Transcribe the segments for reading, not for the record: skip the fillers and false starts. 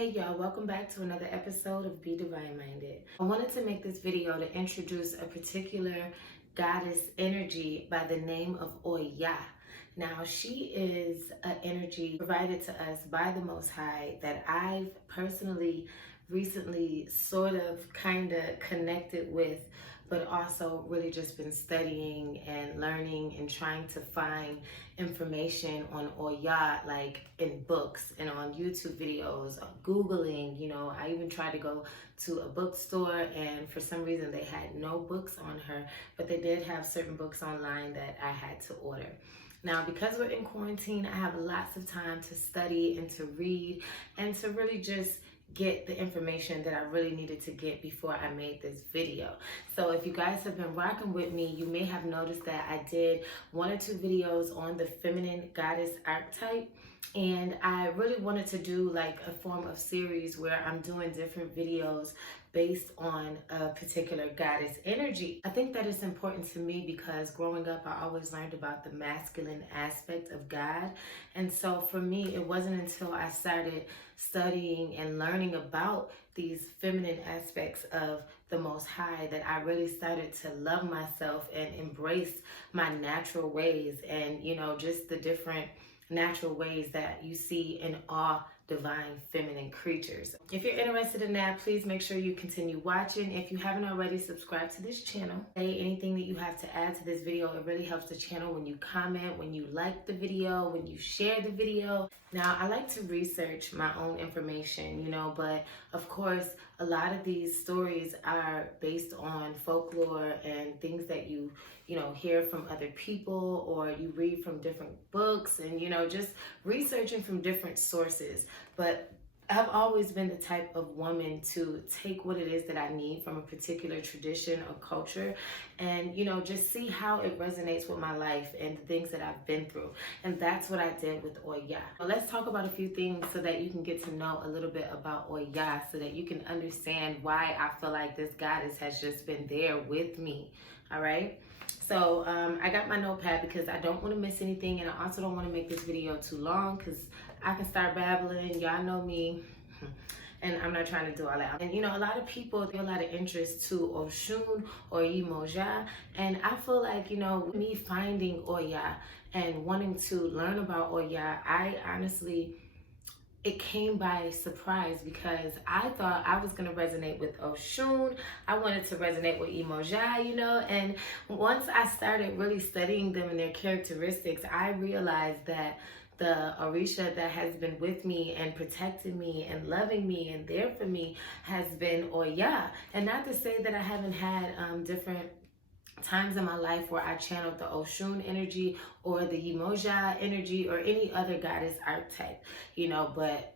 Hey y'all, welcome back to another episode of Be Divine Minded. I wanted to make this video to introduce a particular goddess energy by the name of OYA. Now, she is an energy provided to us by the Most High that I've personally recently kind of connected with, but also really just been studying and learning and trying to find information on OYA, like in books and on YouTube videos, Googling. I even tried to go to a bookstore, and for some reason they had no books on her, but they did have certain books online that I had to order. Now, because we're in quarantine, I have lots of time to study and to read and to really just get the information that I really needed to get before I made this video. So if you guys have been rocking with me, you may have noticed that I did 1 or 2 videos on the feminine goddess archetype. And I really wanted to do like a form of series where I'm doing different videos based on a particular goddess energy. I think that it's important to me because growing up, I always learned about the masculine aspect of God. And so for me, it wasn't until I started studying and learning about these feminine aspects of the Most High that I really started to love myself and embrace my natural ways and, just the different natural ways that you see in all divine feminine creatures. If you're interested in that, please make sure you continue watching. If you haven't already, subscribe to this channel. Say anything that you have to add to this video. It really helps the channel when you comment, when you like the video, when you share the video. Now, I like to research my own information, but of course, a lot of these stories are based on folklore and things that you hear from other people or you read from different books and, just researching from different sources. But I've always been the type of woman to take what it is that I need from a particular tradition or culture and, just see how it resonates with my life and the things that I've been through. And that's what I did with OYA. Well, let's talk about a few things so that you can get to know a little bit about OYA so that you can understand why I feel like this goddess has just been there with me. All right. So I got my notepad because I don't want to miss anything, and I also don't want to make this video too long because I can start babbling. Y'all know me, and I'm not trying to do all that. And a lot of people feel a lot of interest to Oshun or Yimoja, and I feel like me finding Oya and wanting to learn about Oya, it came by surprise because I thought I was going to resonate with Oshun. I wanted to resonate with Imoja, and once I started really studying them and their characteristics, I realized that the ORISA that has been with me and protecting me and loving me and there for me has been OYA. And not to say that I haven't had different times in my life where I channeled the Oshun energy or the Yimoja energy or any other goddess archetype, but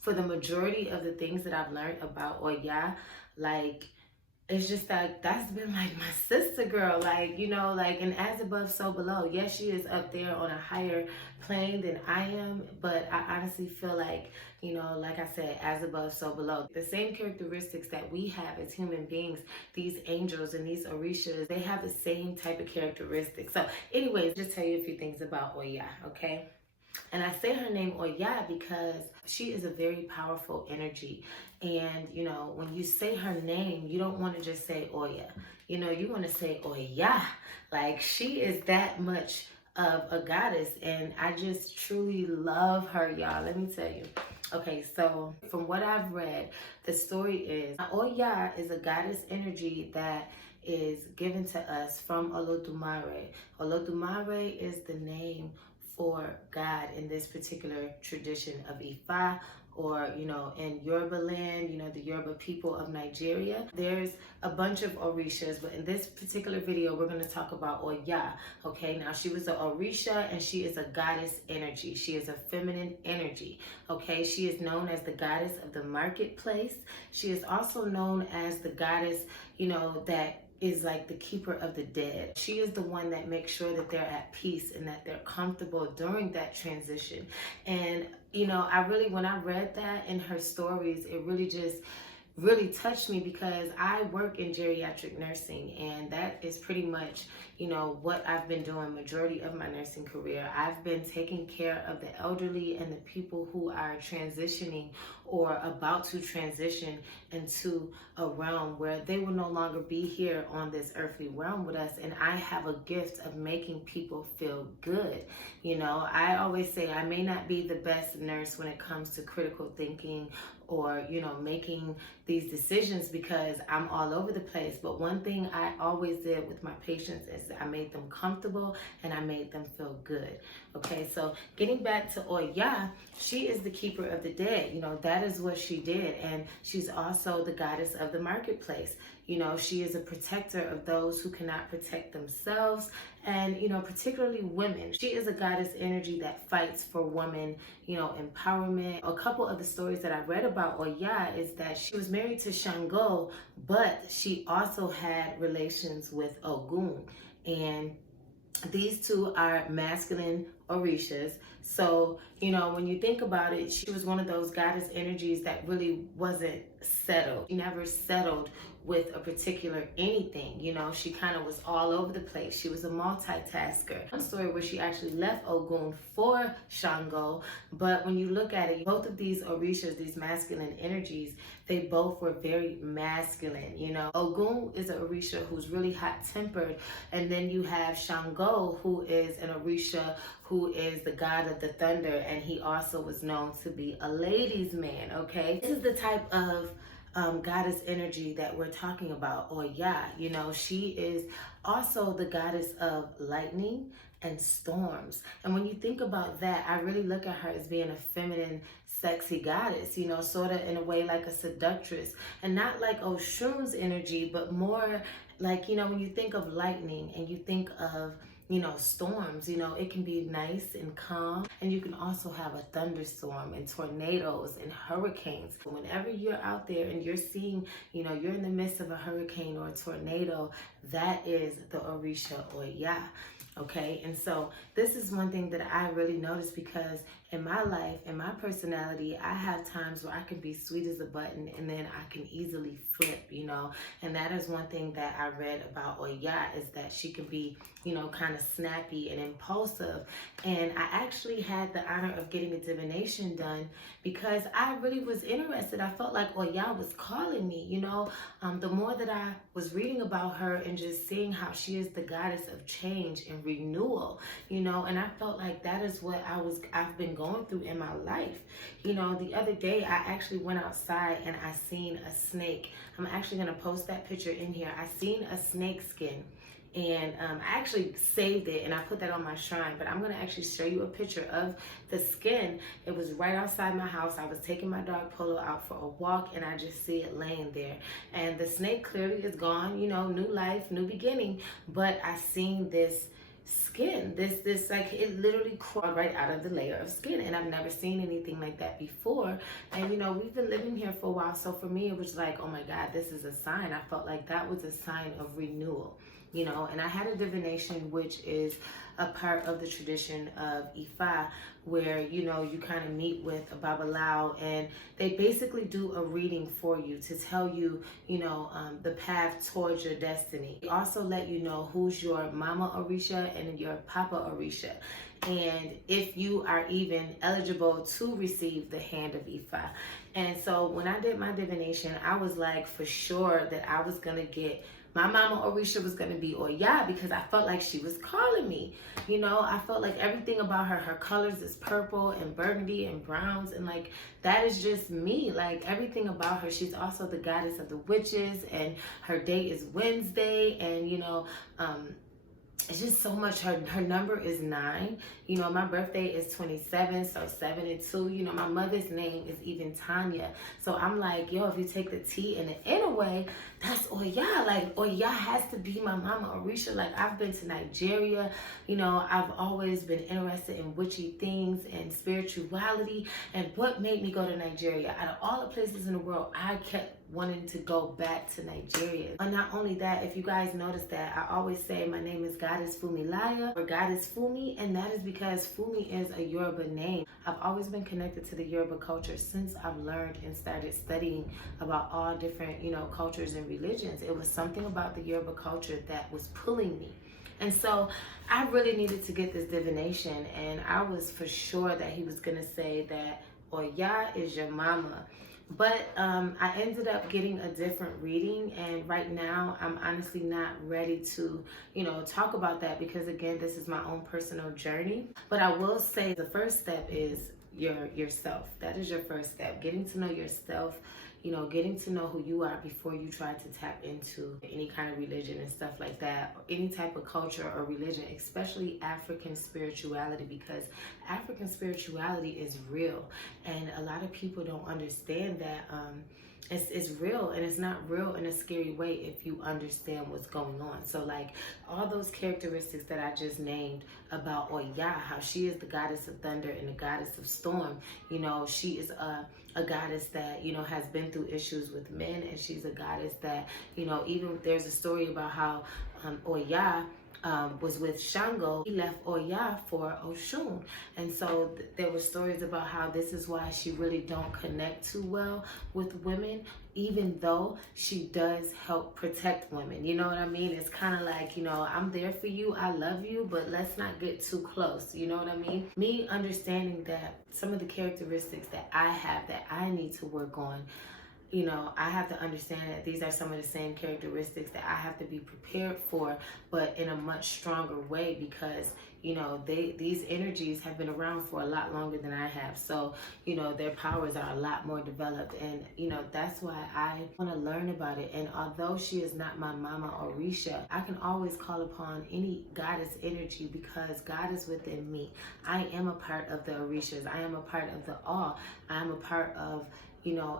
for the majority of the things that I've learned about OYA, it's just like that's been like my sister girl, and as above, so below. Yes, she is up there on a higher plane than I am, but I honestly feel like, like I said, as above, so below. The same characteristics that we have as human beings, these angels and these orishas, they have the same type of characteristics. So anyways, just tell you a few things about OYA, okay? And I say her name OYA because she is a very powerful energy. And, when you say her name, you don't want to just say Oya. You want to say OYA. Like, she is that much of a goddess. And I just truly love her, y'all. Let me tell you. Okay, so from what I've read, the story is Oya is a goddess energy that is given to us from Olodumare. Olodumare is the name for God in this particular tradition of Ifa, or in Yoruba land, the Yoruba people of Nigeria. There's a bunch of orishas, but in this particular video we're going to talk about Oya. Okay, now she was an orisha and she is a goddess energy. She is a feminine energy. Okay, she is known as the goddess of the marketplace. She is also known as the goddess that is like the keeper of the dead. She is the one that makes sure that they're at peace and that they're comfortable during that transition. And when I read that in her stories, it really just really touched me because I work in geriatric nursing, and that is pretty much, you know, what I've been doing majority of my nursing career. I've been taking care of the elderly and the people who are transitioning or about to transition into a realm where they will no longer be here on this earthly realm with us. And I have a gift of making people feel good. You know, I always say I may not be the best nurse when it comes to critical thinking or, you know, making these decisions because I'm all over the place. But one thing I always did with my patients is I made them comfortable and I made them feel good. Okay, so getting back to OYA, she is the keeper of the dead. You know, that is what she did. And she's also the goddess of the marketplace. You know, she is a protector of those who cannot protect themselves, and, you know, particularly women. She is a goddess energy that fights for women, you know, empowerment. A couple of the stories that I read about OYA is that she was married to Shango, but she also had relations with Ogun. And these two are masculine orishas. So, you know, when you think about it, she was one of those goddess energies that really wasn't settled. She never settled with a particular anything. You know, she kind of was all over the place. She was a multitasker. One story where she actually left Ogun for Shango, but when you look at it, both of these orishas, these masculine energies, they both were very masculine. You know, Ogun is an orisha who's really hot-tempered, and then you have Shango, who is an orisha who is the god of the thunder, and he also was known to be a ladies' man. Okay, this is the type of goddess energy that we're talking about, OYA. You know, she is also the goddess of lightning and storms. And when you think about that, I really look at her as being a feminine, sexy goddess, you know, sort of in a way like a seductress, and not like Oshun's energy, but more like, you know, when you think of lightning and you think of, you know, storms, you know, it can be nice and calm, and you can also have a thunderstorm and tornadoes and hurricanes. Whenever you're out there and you're seeing, you know, you're in the midst of a hurricane or a tornado, that is the Orisha OYA. Okay, and so this is one thing that I really noticed, because in my life, in my personality, I have times where I can be sweet as a button and then I can easily flip, you know, and that is one thing that I read about OYA, is that she can be, you know, kind of snappy and impulsive. And I actually had the honor of getting a divination done because I really was interested. I felt like OYA was calling me, you know. The more that I was reading about her and just seeing how she is the goddess of change and renewal, you know, and I felt like that is what I've been going through in my life. You know, the other day I actually went outside and I seen a snake. I'm actually going to post that picture in here. I seen a snake skin, and I actually saved it and I put that on my shrine, but I'm going to actually show you a picture of the skin. It was right outside my house. I was taking my dog Polo out for a walk and I just see it laying there, and the snake clearly is gone, you know, new life, new beginning. But I seen this skin, this like, it literally crawled right out of the layer of skin, and I've never seen anything like that before. And you know, we've been living here for a while, so for me it was like, oh my God, this is a sign. I felt like that was a sign of renewal, you know. And I had a divination, which is a part of the tradition of Ifa, where, you know, you kind of meet with a Babalawo and they basically do a reading for you to tell you, you know, the path towards your destiny. They also let you know who's your Mama Orisha and your Papa Orisha, and if you are even eligible to receive the hand of Ifa. And so when I did my divination, I was like, for sure that I was gonna get, my Mama Orisha was going to be OYA, because I felt like she was calling me. You know, I felt like everything about her colors is purple and burgundy and browns, and like, that is just me. Like, everything about her. She's also the goddess of the witches, and her day is Wednesday, and you know, it's just so much. Her number is 9. You know, my birthday is 27, so 7 and 2. You know, my mother's name is even Tanya. So I'm like, yo, if you take the T in the inner way, that's OYA. Like, OYA has to be my Mama Orisha. Like, I've been to Nigeria. You know, I've always been interested in witchy things and spirituality. And what made me go to Nigeria? Out of all the places in the world, I kept wanting to go back to Nigeria. And not only that, if you guys notice that, I always say my name is Goddess Fumilaya or Goddess Fumi, and that is because Fumi is a Yoruba name. I've always been connected to the Yoruba culture since I've learned and started studying about all different, cultures and religions. It was something about the Yoruba culture that was pulling me. And so I really needed to get this divination, and I was for sure that he was going to say that Oya is your mama. But I ended up getting a different reading, and right now I'm honestly not ready to, talk about that because, again, this is my own personal journey. But I will say the first step is yourself. That is your first step. Getting to know yourself, getting to know who you are before you try to tap into any kind of religion and stuff like that, or any type of culture or religion, especially African spirituality, because African spirituality is real, and a lot of people don't understand that it's real, and it's not real in a scary way if you understand what's going on. So like all those characteristics that I just named about Oya, how she is the goddess of thunder and the goddess of storm, she is a goddess that, has been through issues with men, and she's a goddess that, even there's a story about how Oya was with Shango. He left Oya for Oshun. And so there were stories about how this is why she really don't connect too well with women, even though she does help protect women. You know what I mean? It's kind of like, I'm there for you, I love you, but let's not get too close. You know what I mean? Me understanding that some of the characteristics that I have that I need to work on, I have to understand that these are some of the same characteristics that I have to be prepared for, but in a much stronger way, because, these energies have been around for a lot longer than I have. So, their powers are a lot more developed, and, that's why I want to learn about it. And although she is not my mama Orisha, I can always call upon any goddess energy because God is within me. I am a part of the Orishas. I am a part of the all. I am a part of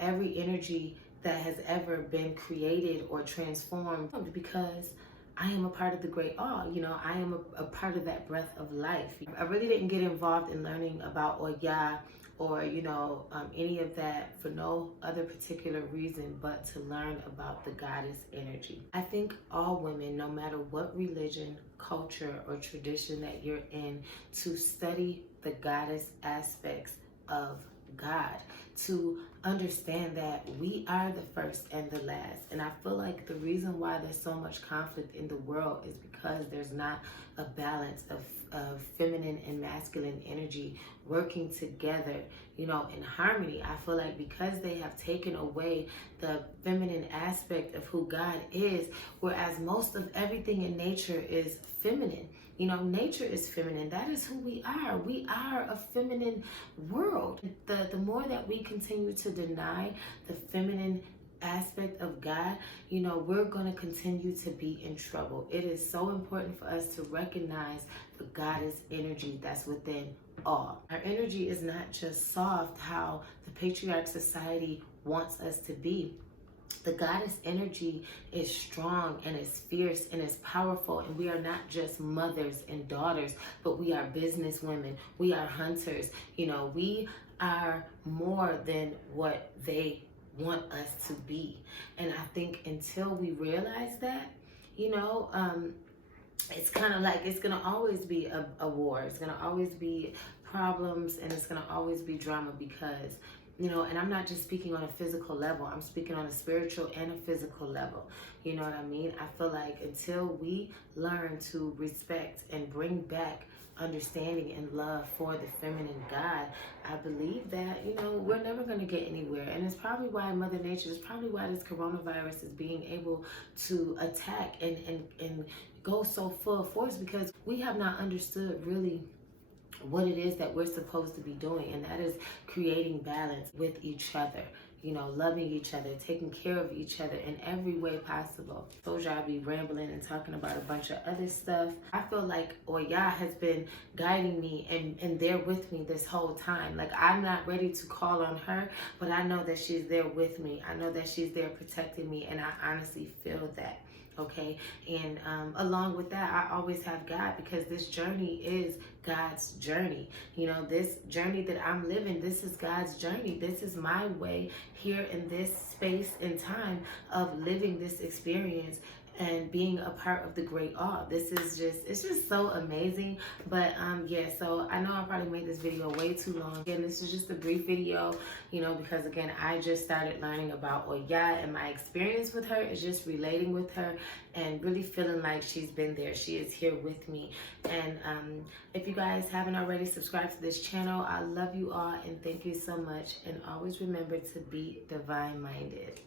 every energy that has ever been created or transformed, because I am a part of the great all. I am a part of that breath of life. I really didn't get involved in learning about Oya or, any of that for no other particular reason but to learn about the goddess energy. I think all women, no matter what religion, culture, or tradition that you're in, to study the goddess aspects of God, to understand that we are the first and the last. And I feel like the reason why there's so much conflict in the world is because there's not a balance of feminine and masculine energy working together, in harmony. I feel like because they have taken away the feminine aspect of who God is, whereas most of everything in nature is feminine. Nature is feminine. That is who we are. We are a feminine world. The more that we continue to deny the feminine aspect of God, we're going to continue to be in trouble. It is so important for us to recognize the goddess energy that's within all. Our energy is not just soft, how the patriarch society wants us to be. The goddess energy is strong and is fierce and is powerful, and we are not just mothers and daughters, but we are business women. We are hunters. We are more than what they want us to be. And I think until we realize that, it's kind of like it's going to always be a war. It's going to always be problems, and it's going to always be drama because and I'm not just speaking on a physical level, I'm speaking on a spiritual and a physical level. You know what I mean? I feel like until we learn to respect and bring back understanding and love for the feminine God, I believe that, we're never going to get anywhere. And it's probably why Mother Nature, it's probably why this coronavirus is being able to attack and go so full force, because we have not understood really what it is that we're supposed to be doing, and that is creating balance with each other, loving each other, taking care of each other in every way possible. So I'll be rambling and talking about a bunch of other stuff. I feel like Oya has been guiding me and there with me this whole time. Like, I'm not ready to call on her, but I know that she's there with me. I know that she's there protecting me, and I honestly feel that. Okay, and along with that, I always have God, because this journey is God's journey. This journey that I'm living, this is God's journey. This is my way here in this space and time of living this experience and being a part of the great all. This is just, it's just so amazing. But yeah, so I know I probably made this video way too long. Again, this is just a brief video, you know, because again, I just started learning about OYA, and my experience with her is just relating with her and really feeling like she's been there. She is here with me. And if you guys haven't already subscribed to this channel, I love you all and thank you so much. And always remember to be divine minded.